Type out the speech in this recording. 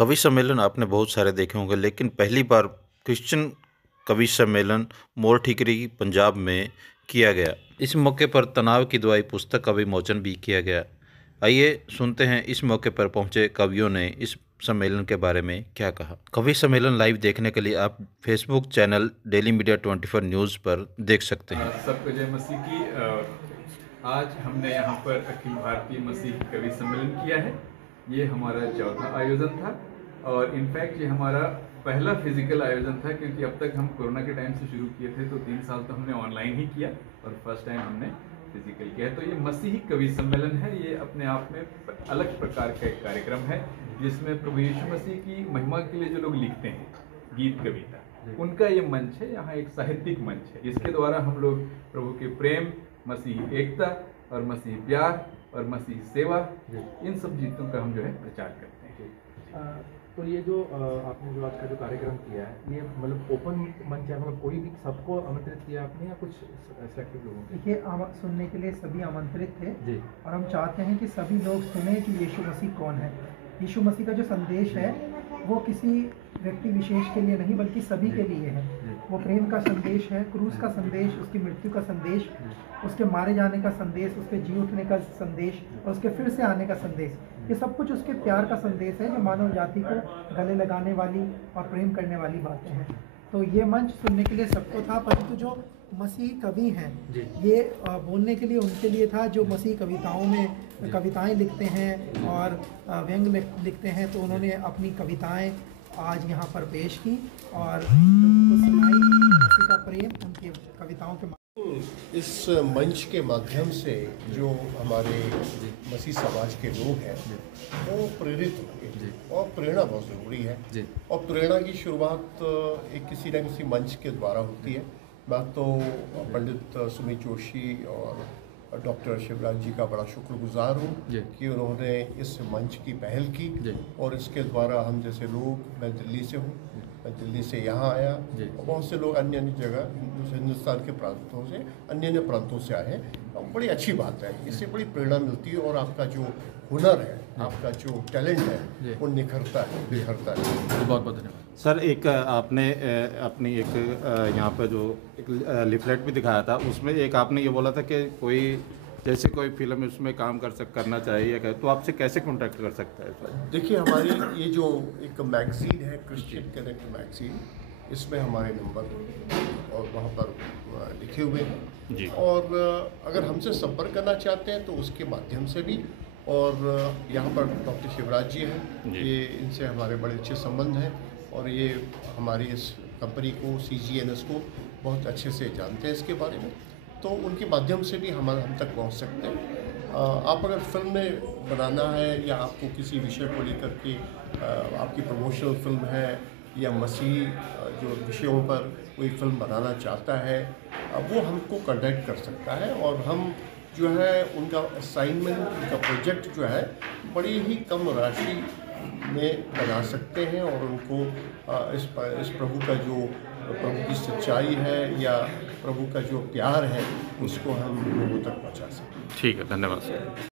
कवि सम्मेलन आपने बहुत सारे देखे होंगे, लेकिन पहली बार क्रिश्चियन कवि सम्मेलन मोर ठीकरी पंजाब में किया गया। इस मौके पर तनाव की दवाई पुस्तक का विमोचन भी किया गया। आइए सुनते हैं इस मौके पर पहुंचे कवियों ने इस सम्मेलन के बारे में क्या कहा। कवि सम्मेलन लाइव देखने के लिए आप Facebook channel daily media 24 news पर देख सकते हैं। सबको जय मसीह की। आज हमने यहाँ पर अखिल भारतीय मसीह कवि सम्मेलन किया है। ये हमारा चौथा आयोजन था और इनफैक्ट ये हमारा पहला फिजिकल आयोजन था, क्योंकि अब तक हम कोरोना के टाइम से शुरू किए थे तो 3 साल तो हमने ऑनलाइन ही किया और फर्स्ट टाइम हमने फिजिकल किया है। तो ये मसीही कवि सम्मेलन है। ये अपने आप में अलग प्रकार का एक कार्यक्रम है जिसमें प्रभु यीशु मसीह की महिमा के लिए जो लोग लिखते हैं गीत कविता, उनका ये मंच है। यहाँ एक साहित्यिक मंच है जिसके द्वारा हम लोग प्रभु के प्रेम, मसीही एकता और मसीही प्यार और मसीही सेवा, इन सब चीज़ों का हम जो है प्रचार करते हैं। तो ये जो आपने जो आज का जो कार्यक्रम किया है, ये मतलब ओपन मंच है, मतलब कोई भी सबको आमंत्रित किया आपने या कुछ सेलेक्टेड लोगों को? देखिए, सुनने के लिए सभी आमंत्रित थे जी। और हम चाहते हैं कि सभी लोग सुने कि यीशु मसीह कौन है। यीशु मसीह का जो संदेश है वो किसी व्यक्ति विशेष के लिए नहीं बल्कि सभी के लिए है। वो प्रेम का संदेश है, क्रूस का संदेश, उसकी मृत्यु का संदेश, उसके मारे जाने का संदेश, उसके जी उठने का संदेश और उसके फिर से आने का संदेश। ये सब कुछ उसके प्यार का संदेश है जो मानव जाति को गले लगाने वाली और प्रेम करने वाली बातें हैं। तो ये मंच सुनने के लिए सबको था, परंतु जो मसीह कवि हैं ये बोलने के लिए उनके लिए था जो मसीह कविताओं में कविताएं लिखते हैं और व्यंग लिखते हैं। तो उन्होंने अपनी कविताएं आज यहाँ पर पेश की और लोगों को सुनाई मसीह का प्रेम उनकी कविताओं के। इस मंच के माध्यम से जो हमारे मसीह समाज के लोग हैं वो प्रेरित होंगे और प्रेरणा बहुत ज़रूरी है। और प्रेरणा की शुरुआत एक किसी न किसी मंच के द्वारा होती है। बात तो पंडित सुमित जोशी और डॉक्टर शिवराज जी का बड़ा शुक्रगुजार हूँ कि उन्होंने इस मंच की पहल की और इसके द्वारा हम जैसे लोग, मैं दिल्ली से हूँ, मैं दिल्ली से यहाँ आया और बहुत से लोग अन्य अन्य जगह हिंदुस्तान के प्रांतों से, अन्य अन्य प्रांतों से आए हैं। बड़ी अच्छी बात है, इससे बड़ी प्रेरणा मिलती है और आपका जो हुनर है, आपका जो टैलेंट है वो निखरता है। बहुत बहुत धन्यवाद सर। एक आपने अपनी एक यहाँ पर जो एक लिफलेट भी दिखाया था, उसमें एक आपने ये बोला था कि कोई जैसे कोई फिल्म उसमें काम करना चाहिए, तो आपसे कैसे कॉन्टैक्ट कर सकता है सर? देखिए, हमारी ये जो एक मैगज़ीन है क्रिश्चियन कनेक्ट मैगज़ीन, इसमें हमारे नंबर और वहाँ पर लिखे हुए हैं जी। और अगर हमसे संपर्क करना चाहते हैं तो उसके माध्यम से भी। और यहाँ पर डॉक्टर शिवराज जी हैं, ये इनसे हमारे बड़े अच्छे संबंध हैं और ये हमारी इस कंपनी को, CGNS को बहुत अच्छे से जानते हैं इसके बारे में। तो उनके माध्यम से भी हम तक पहुँच सकते हैं। आप अगर फिल्म में बनाना है या आपको किसी विषय को लेकर के आपकी प्रमोशनल फिल्म है या मसीही जो विषयों पर कोई फिल्म बनाना चाहता है, वो हमको कांटेक्ट कर सकता है और हम जो है उनका असाइनमेंट, उनका प्रोजेक्ट जो है बड़ी ही कम राशि में बना सकते हैं और उनको इस प्रभु का जो प्रभु की सच्चाई है या प्रभु का जो प्यार है उसको हम लोगों तक पहुंचा सकते हैं। ठीक है, धन्यवाद सर।